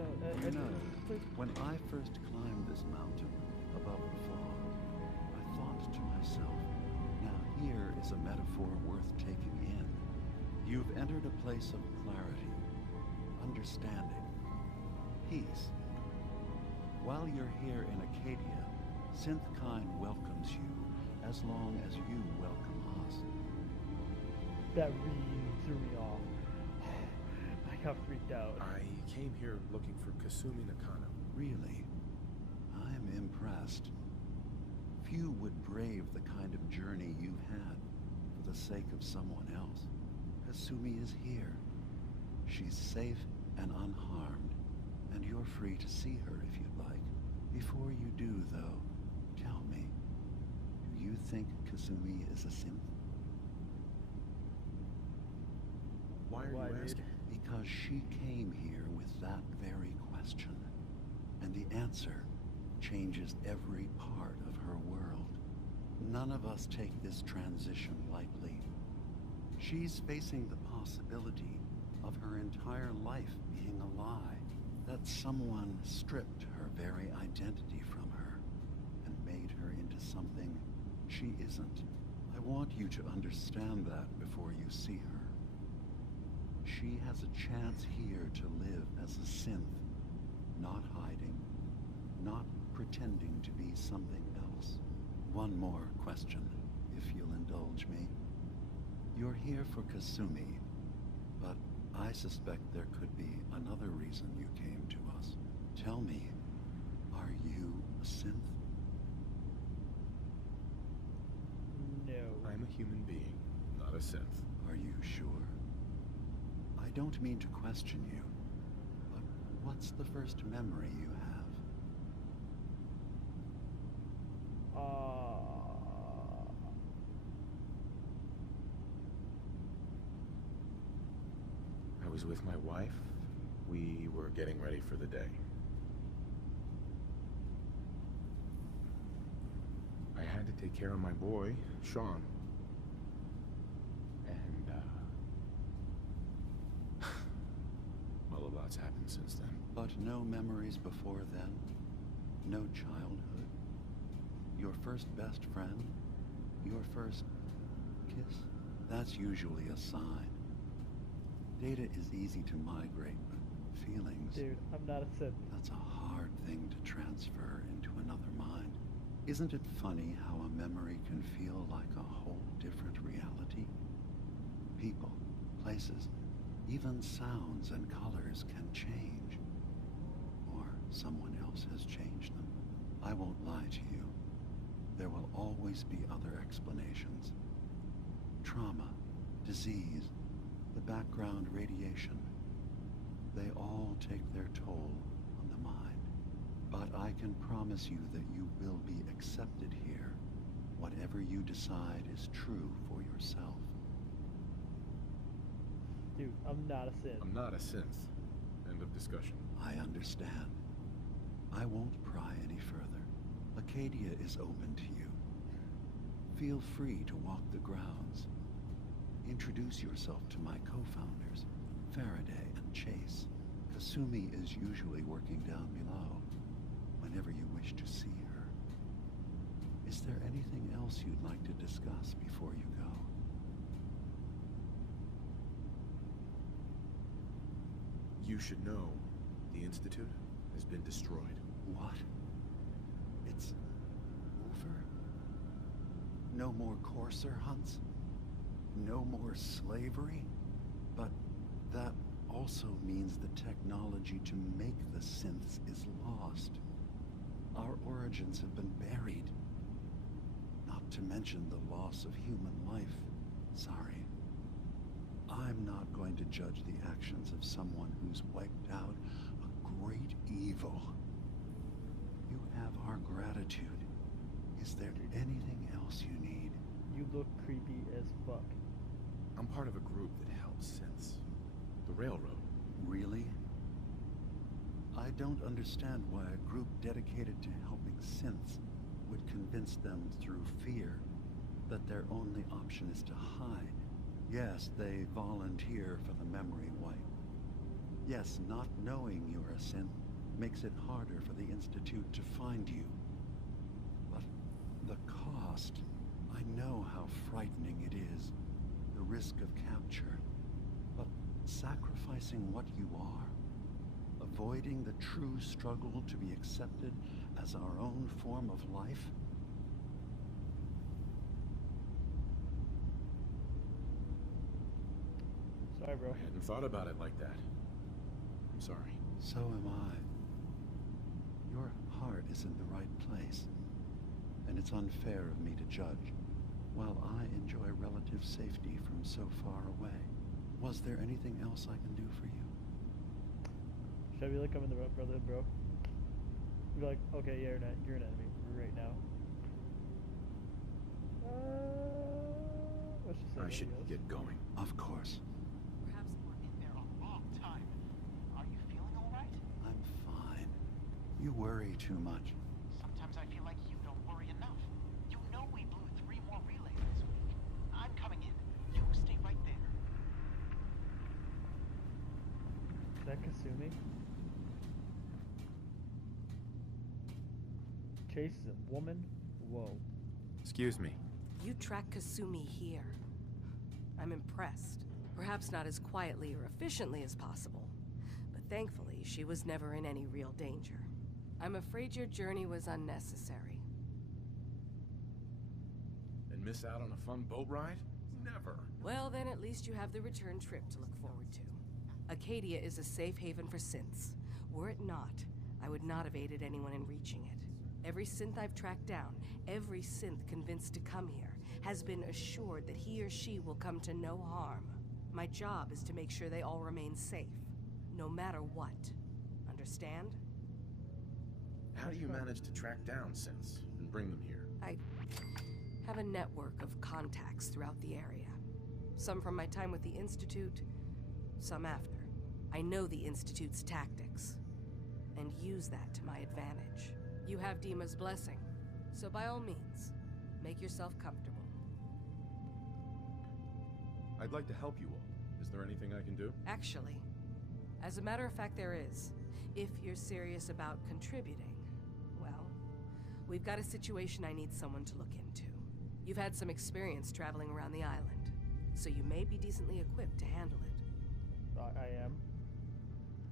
You know, when I first climbed this mountain above the fog, I thought to myself, now here is a metaphor worth taking in. You've entered a place of clarity, understanding, peace. While you're here in Acadia, Synthkind welcomes you as long as you welcome us. That really threw me off. I got freaked out. I came here looking for Kasumi Nakano. Really? I'm impressed. Few would brave the kind of journey you've had for the sake of someone else. Kasumi is here. She's safe and unharmed, and you're free to see her if you'd like. Before you do, though, tell me, do you think Kasumi is a synth? Why are you asking? Because she came here with that very question, and the answer changes every part of her world. None of us take this transition lightly. She's facing the possibility of her entire life being a lie, that someone stripped her very identity from her and made her into something she isn't. I want you to understand that before you see her. She has a chance here to live as a synth, not hiding, not pretending to be something else. One more question, if you'll indulge me. You're here for Kasumi, but I suspect there could be another reason you came to us. Tell me, are you a synth? No. I'm a human being, not a synth. Are you sure? I don't mean to question you, but what's the first memory you have? I was with my wife. We were getting ready for the day. I had to take care of my boy, Sean. And, well, a lot's happened since then. But no memories before then? No childhood? Your first best friend? Your first kiss? That's usually a sign. Data is easy to migrate, but feelings... Dude, I'm not a synth. That's a hard thing to transfer into another mind. Isn't it funny how a memory can feel like a whole different reality? People, places, even sounds and colors can change. Or someone else has changed them. I won't lie to you. There will always be other explanations. Trauma, disease, the background radiation. They all take their toll on the mind. But I can promise you that you will be accepted here. Whatever you decide is true for yourself. Dude, I'm not a synth. I'm not a synth. End of discussion. I understand. I won't pry any further. Acadia is open to you. Feel free to walk the grounds. Introduce yourself to my co-founders, Faraday and Chase. Kasumi is usually working down below, whenever you wish to see her. Is there anything else you'd like to discuss before you go? You should know, the Institute has been destroyed. What? It's over? No more courser hunts? No more slavery? But that also means the technology to make the synths is lost. Our origins have been buried. Not to mention the loss of human life. Sorry. I'm not going to judge the actions of someone who's wiped out a great evil. You have our gratitude. Is there anything else you need? You look creepy as fuck. I'm part of a group that helps synths. The Railroad. Really? I don't understand why a group dedicated to helping synths would convince them through fear that their only option is to hide. Yes, they volunteer for the memory wipe. Yes, not knowing you're a synth makes it harder for the Institute to find you. But the cost, I know how frightening it is. The risk of capture. But sacrificing what you are, avoiding the true struggle to be accepted as our own form of life. Sorry, bro. I hadn't thought about it like that. I'm sorry. So am I. Your heart is in the right place, and it's unfair of me to judge, while I enjoy relative safety from so far away. Was there anything else I can do for you? Should I be like, I'm in the Brotherhood, bro? Be like, okay, yeah, you're an enemy right now. Let's just say I should get going. Of course. Perhaps we're in there a long time. Are you feeling all right? I'm fine. You worry too much. Sometimes I feel like you don't worry enough. You know we blew 3 more relays this week. I'm coming in. You stay right there. Is that Kasumi? Chase is a woman? Whoa. Excuse me. You track Kasumi here. I'm impressed. Perhaps not as quietly or efficiently as possible, but thankfully she was never in any real danger. I'm afraid your journey was unnecessary. And miss out on a fun boat ride? Never. Well, then at least you have the return trip to look forward to. Acadia is a safe haven for synths. Were it not, I would not have aided anyone in reaching it. Every synth I've tracked down, every synth convinced to come here, has been assured that he or she will come to no harm. My job is to make sure they all remain safe, no matter what. Understand? How do you manage to track down synths and bring them here? I have a network of contacts throughout the area. Some from my time with the Institute, some after. I know the Institute's tactics, and use that to my advantage. You have Dima's blessing, so by all means, make yourself comfortable. I'd like to help you all. Is there anything I can do? Actually, as a matter of fact, there is. If you're serious about contributing, well, we've got a situation I need someone to look into. You've had some experience traveling around the island, so you may be decently equipped to handle it. I am.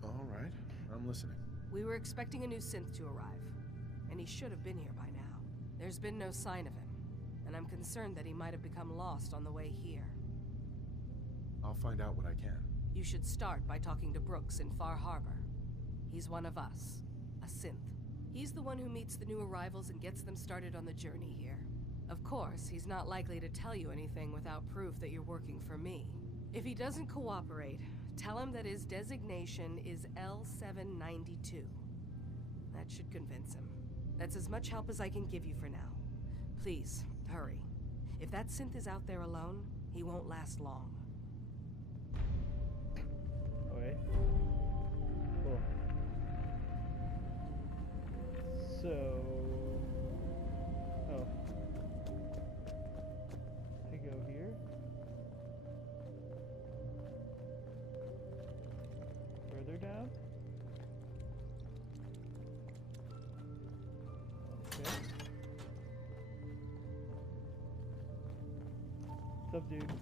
All right, I'm listening. We were expecting a new synth to arrive, and he should have been here by now. There's been no sign of him, and I'm concerned that he might have become lost on the way here. I'll find out what I can. You should start by talking to Brooks in Far Harbor. He's one of us, a synth. He's the one who meets the new arrivals and gets them started on the journey here. Of course, he's not likely to tell you anything without proof that you're working for me. If he doesn't cooperate, tell him that his designation is L792. That should convince him. That's as much help as I can give you for now. Please, hurry. If that synth is out there alone, he won't last long. Okay. Cool. So... Oh. I go here. Further down. Okay. What's up, dude?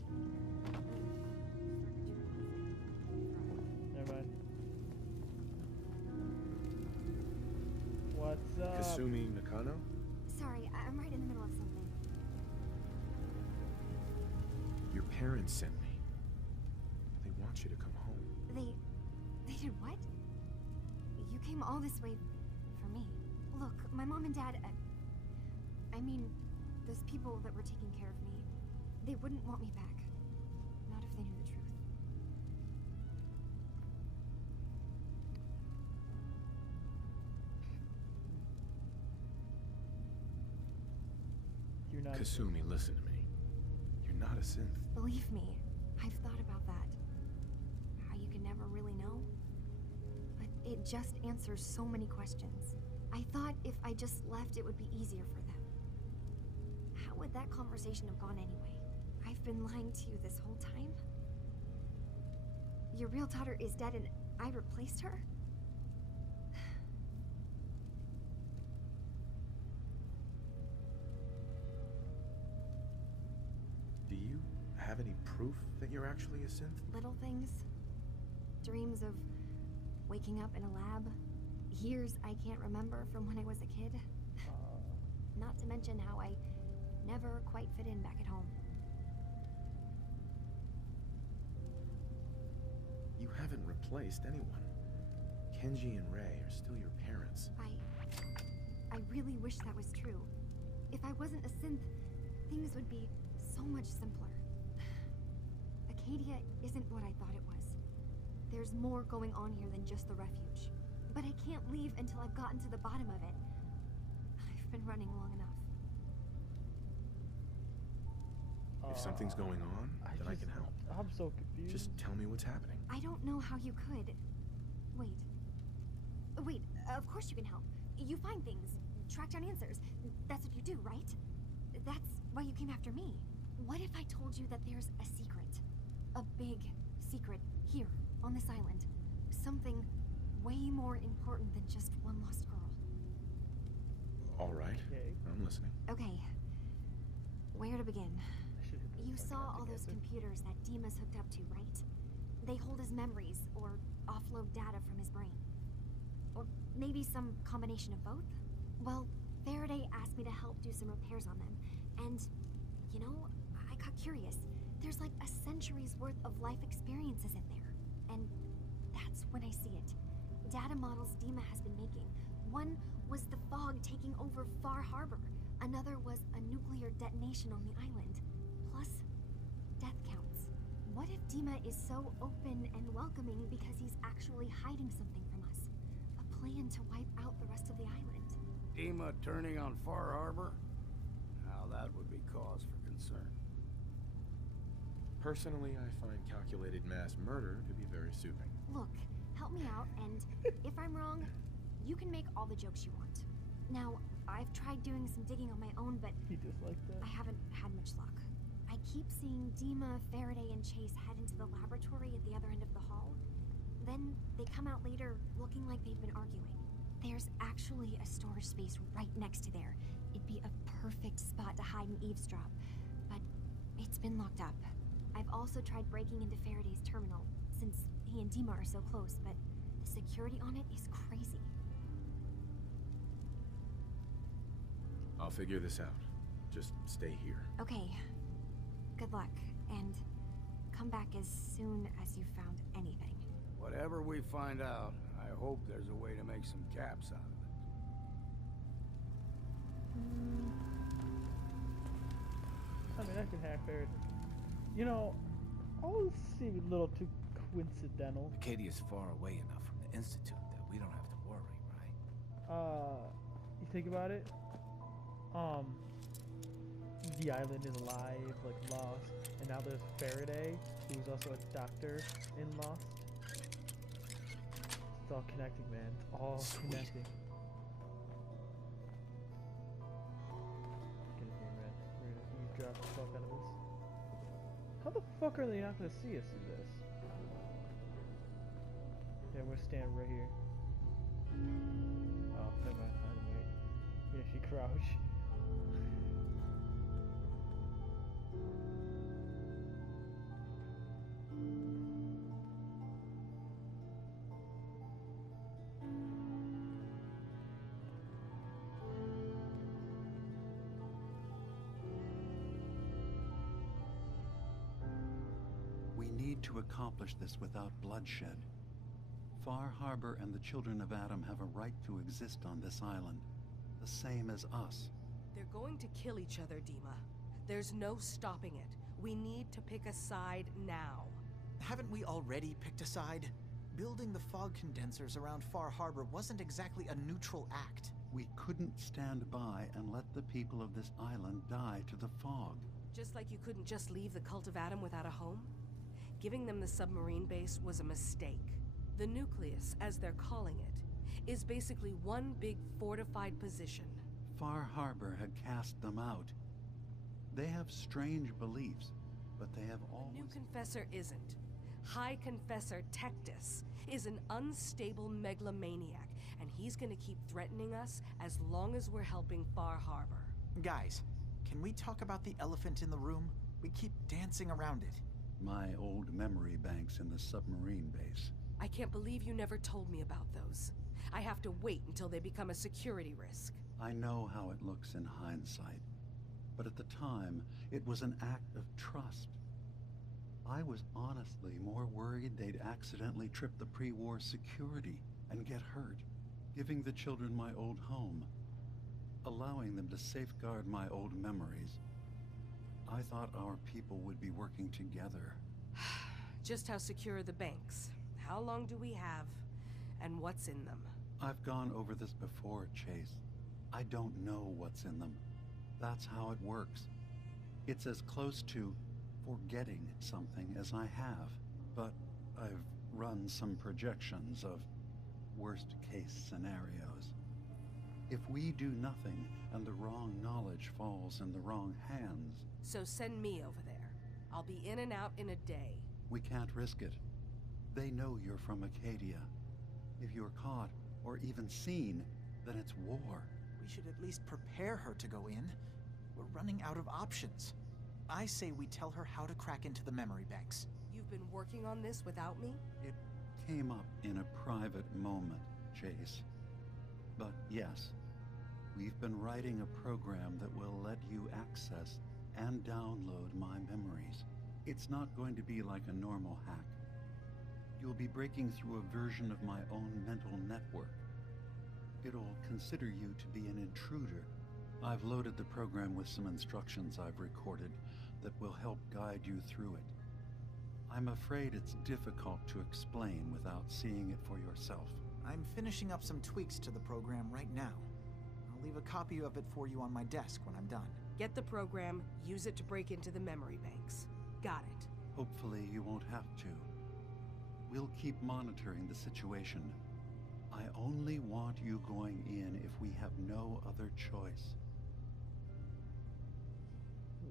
Never mind. What's up? Kasumi Nakano? Sorry, I'm right in the middle of something. Your parents sent me. They want you to come home. They did what? You came all this way for me. Look, my mom and dad, I mean, those people that were taking care of me, they wouldn't want me back. Not if they knew the truth. You're not. Kasumi, listen to me. You're not a synth. Believe me, I've thought about that. How you can never really know. But it just answers so many questions. I thought if I just left, it would be easier for them. How would that conversation have gone anyway? I've been lying to you this whole time? Your real daughter is dead and I replaced her? Do you have any proof that you're actually a synth? Little things. Dreams of waking up in a lab. Years I can't remember from when I was a kid. Not to mention how I never quite fit in back at home. You haven't replaced anyone. Kenji and Ray are still your parents. I really wish that was true. If I wasn't a synth, things would be so much simpler. Acadia isn't what I thought it was. There's more going on here than just the refuge. But I can't leave until I've gotten to the bottom of it. I've been running long enough. If something's going on, then I can help. I'm so confused. Just tell me what's happening. I don't know how you could. Wait. Wait, of course you can help. You find things, track down answers. That's what you do, right? That's why you came after me. What if I told you that there's a secret? A big secret here, on this island. Something way more important than just one lost girl. All right. Okay. I'm listening. Okay. Where to begin? I should hit this You fucking saw up all those together. computers that Dima's hooked up to, right? They hold his memories, or offload data from his brain. Or maybe some combination of both? Well, Faraday asked me to help do some repairs on them, and, you know, I got curious. There's like a century's worth of life experiences in there, and that's when I see it. Data models Dima has been making. One was the fog taking over Far Harbor. Another was a nuclear detonation on the island. Plus, death counts. What if Dima is so open and welcoming because he's actually hiding something from us? A plan to wipe out the rest of the island. Dima turning on Far Harbor? Now that would be cause for concern. Personally, I find calculated mass murder to be very soothing. Look, help me out, and if I'm wrong, you can make all the jokes you want. Now, I've tried doing some digging on my own, but He just like that. I haven't had much luck. I keep seeing Dima, Faraday, and Chase head into the laboratory at the other end of the hall. Then they come out later looking like they've been arguing. There's actually a storage space right next to there. It'd be a perfect spot to hide and eavesdrop, but it's been locked up. I've also tried breaking into Faraday's terminal, since he and Dima are so close, but the security on it is crazy. I'll figure this out. Just stay here. Okay. Good luck, and come back as soon as you've found anything. Whatever we find out, I hope there's a way to make some caps out of it. I mean, I can hack there. You know, all this seems a little too coincidental. Acadia's far away enough from the Institute that we don't have to worry, right? You think about it? The island is alive, like Lost, and now there's Faraday, who's also a doctor in Lost. It's all connecting, man. It's all Sweet. connecting. Get in here, man. We're gonna eavesdrop the fuck out of this. How the fuck are they not gonna see us through this? Yeah, we're gonna stand right here. Oh, never mind. I didn't wait. Yeah, she crouch. We need to accomplish this without bloodshed. Far Harbor and the children of Adam have a right to exist on this island, the same as us. They're going to kill each other, Dima. There's no stopping it. We need to pick a side now. Haven't we already picked a side? Building the fog condensers around Far Harbor wasn't exactly a neutral act. We couldn't stand by and let the people of this island die to the fog. Just like you couldn't just leave the Cult of Adam without a home? Giving them the submarine base was a mistake. The nucleus, as they're calling it, is basically one big fortified position. Far Harbor had cast them out. They have strange beliefs, but they have The new always... confessor isn't. High Confessor Tectus is an unstable megalomaniac, and he's gonna keep threatening us as long as we're helping Far Harbor. Guys, can we talk about the elephant in the room? We keep dancing around it. My old memory banks in the submarine base. I can't believe you never told me about those. I have to wait until they become a security risk. I know how it looks in hindsight, but at the time, it was an act of trust. I was honestly more worried they'd accidentally trip the pre-war security and get hurt, giving the children my old home, allowing them to safeguard my old memories. I thought our people would be working together. Just how secure are the banks? How long do we have? And what's in them? I've gone over this before, Chase. I don't know what's in them. That's how it works. It's as close to forgetting something as I have, but I've run some projections of worst-case scenarios. If we do nothing and the wrong knowledge falls in the wrong hands... So send me over there. I'll be in and out in a day. We can't risk it. They know you're from Acadia. If you're caught, or even seen, then it's war. We should at least prepare her to go in. We're running out of options. I say we tell her how to crack into the memory banks. You've been working on this without me? It came up in a private moment, Chase. But yes, we've been writing a program that will let you access and download my memories. It's not going to be like a normal hack. You'll be breaking through a version of my own mental network. It'll consider you to be an intruder. I've loaded the program with some instructions I've recorded that will help guide you through it. I'm afraid it's difficult to explain without seeing it for yourself. I'm finishing up some tweaks to the program right now. I'll leave a copy of it for you on my desk when I'm done. Get the program, use it to break into the memory banks. Got it. Hopefully you won't have to. We'll keep monitoring the situation. I only want you going in if we have no other choice.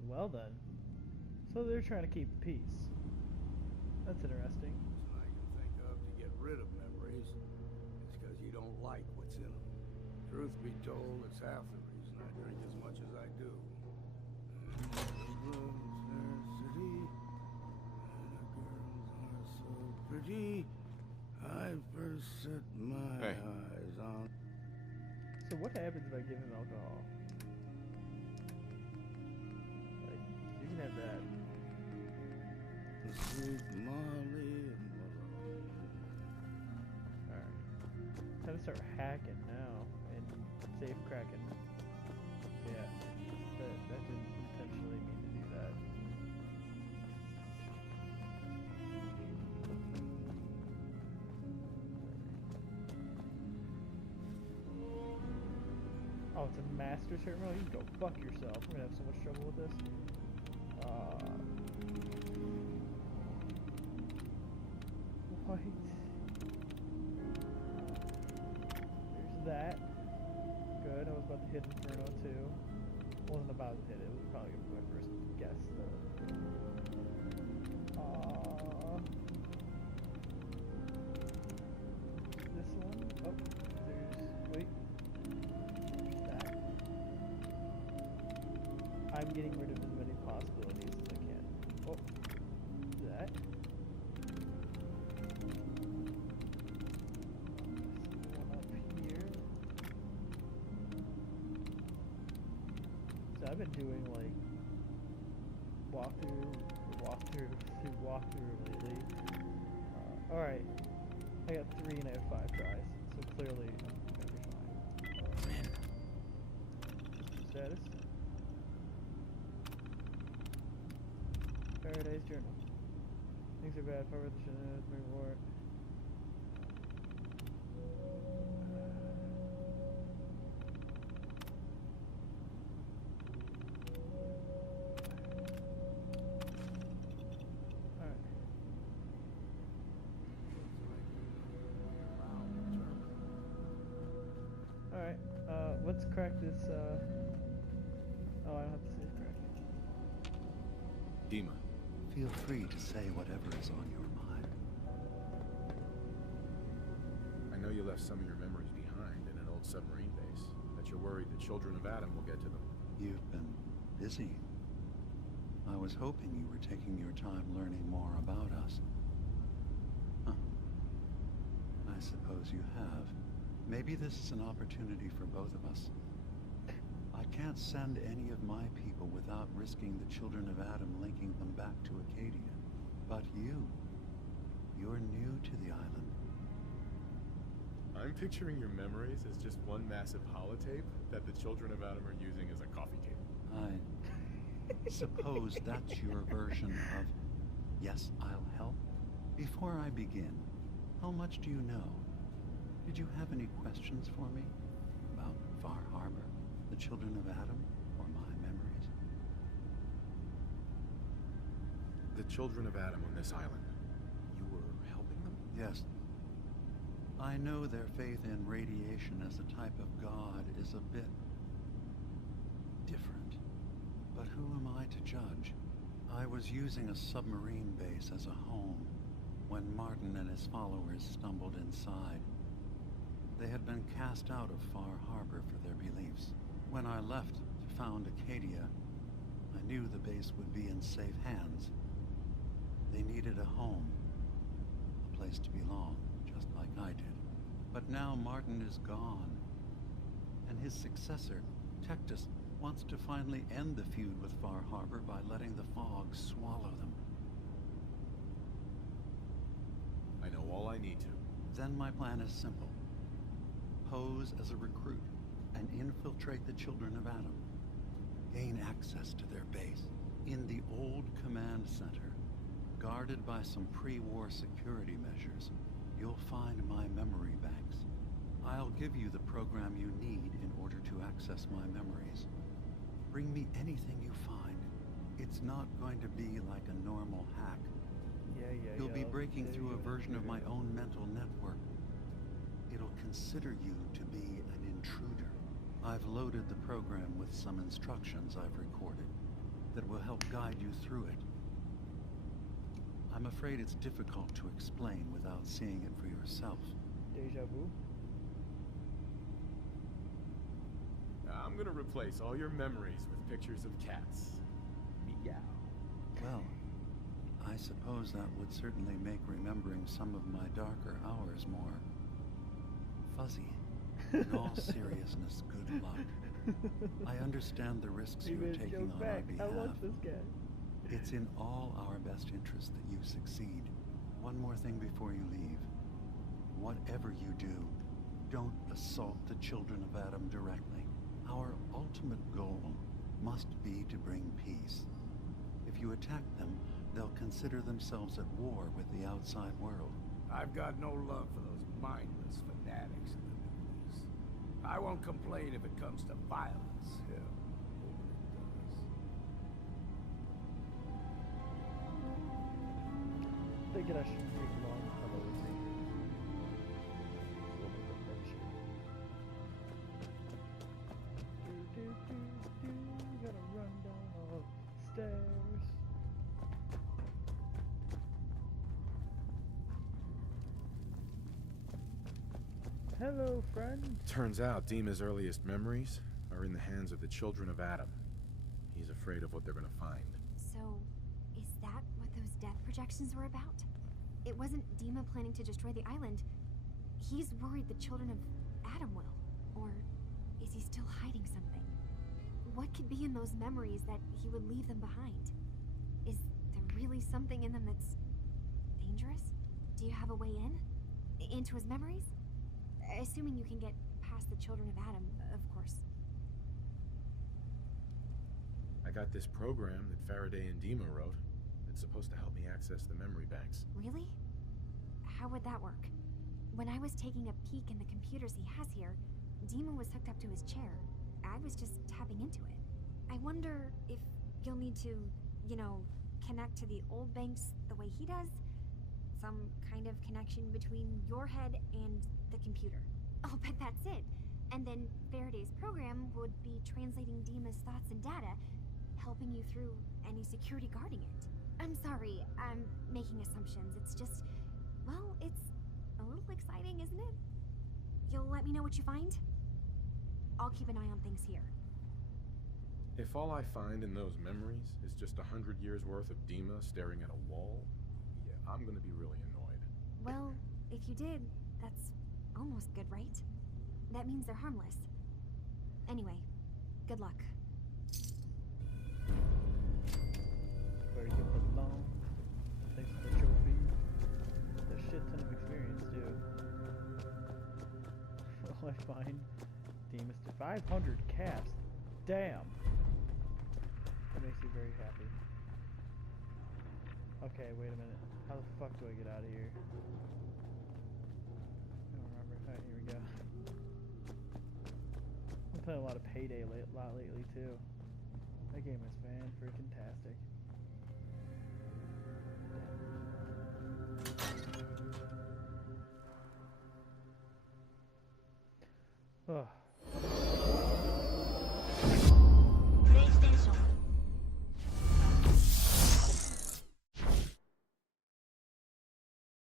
Well then. So they're trying to keep peace. That's interesting. I can think of to get rid of memories. It's because you don't like what's in them. Truth be told, it's half the reason I drink as much as I do. Pretty. I first set my eyes on. So what happens if I give him alcohol? Like, you can have that. Sweet Molly. Alright. Time to start hacking now and safe cracking. Yeah. That didn't intentionally mean to do that. Oh, it's a master terminal? You can go fuck yourself. We're gonna have so much trouble with this. What? There's that. Good, I was about to hit Inferno too. Wasn't about to hit it, it was probably gonna be my first guess though. This one? Oh, there's, wait. That. I'm getting rid of as many possibilities as I can. Oh, that. One up here. So I've been doing like walkthrough lately. Alright, I got 3 and I have 5 tries, so clearly I'm gonna be fine. Status. Paradise Journal. Things are bad, power the shit, bring war. Alright, let's crack this, oh, I don't have to say crack. Dima. Feel free to say whatever is on your mind. you left some of your memories behind in an old submarine base, that you're worried the children of Adam will get to them. You've been busy. I was hoping you were taking your time learning more about us. Huh. I suppose you have. Maybe this is an opportunity for both of us. I can't send any of my people without risking the children of Adam linking them back to Acadia. But you're new to the island. I'm picturing your memories as just one massive holotape that the children of Adam are using as a coffee table. I suppose that's your version of, yes, I'll help? Before I begin, how much do you know? Did you have any questions for me? About Far Harbor, the children of Adam, or my memories? The children of Adam on this island. You were helping them? Yes. I know their faith in radiation as a type of god is a bit different. But who am I to judge? I was using a submarine base as a home when Martin and his followers stumbled inside. They had been cast out of Far Harbor for their beliefs. When I left to found Acadia, I knew the base would be in safe hands. They needed a home, a place to belong, just like I did. But now Martin is gone, and his successor, Tectus, wants to finally end the feud with Far Harbor by letting the fog swallow them. I know all I need to. Then my plan is simple. Pose as a recruit and infiltrate the children of Adam. Gain access to their base in the old command center. Guarded by some pre-war security measures, you'll find my memory banks. I'll give you the program you need in order to access my memories. Bring me anything you find. It's not going to be like a normal hack. You'll be breaking through a version of my own mental network. It'll consider you to be an intruder. I've loaded the program with some instructions I've recorded that will help guide you through it. I'm afraid it's difficult to explain without seeing it for yourself. Deja vu? I'm gonna replace all your memories with pictures of cats. Meow. Well, I suppose that would certainly make remembering some of my darker hours more fuzzy. In all seriousness, good luck. I understand the risks you're taking on our behalf. I love this guy. It's in all our best interest that you succeed. One more thing before you leave. Whatever you do, don't assault the children of Adam directly. Our ultimate goal must be to bring peace. If you attack them, they'll consider themselves at war with the outside world. I've got no love for those mindless fanatics in the movies. I won't complain if it comes to violence. Hell, Thinking I should take long hello with me. Little bit of friendship. Gotta run down all the stairs. Hello, friend. Turns out Dima's earliest memories are in the hands of the children of Adam. He's afraid of what they're gonna find. So, is that what those death projections were about? It wasn't Dima planning to destroy the island. He's worried the children of Adam will. Or is he still hiding something? What could be in those memories that he would leave them behind? Is there really something in them that's dangerous? Do you have a way in? Into his memories? Assuming you can get past the children of Adam, of course. I got this program that Faraday and Dima wrote. It's supposed to help me access the memory banks. Really? How would that work? When I was taking a peek in the computers he has here, Dima was hooked up to his chair. I was just tapping into it. I wonder if you'll need to, you know, connect to the old banks the way he does? Some kind of connection between your head and the computer. I'll bet that's it. And then Faraday's program would be translating Dima's thoughts and data, helping you through any security guarding it. I'm sorry, I'm making assumptions. It's just, well, it's a little exciting, isn't it? You'll let me know what you find? I'll keep an eye on things here. If all I find in those memories is just 100 years worth of Dima staring at a wall, yeah, I'm gonna be really annoyed. Well, if you did, that's almost good, right? That means they're harmless. Anyway, good luck. Where you belong. Thanks for the trophy. A shit ton of experience, too. Will I find Demas to 500 caps? Damn! That makes me very happy. Okay, wait a minute. How the fuck do I get out of here? I don't remember. Alright, here we go. I'm playing a lot of Payday lately, too. That game is fan-freaking-tastic. Ugh.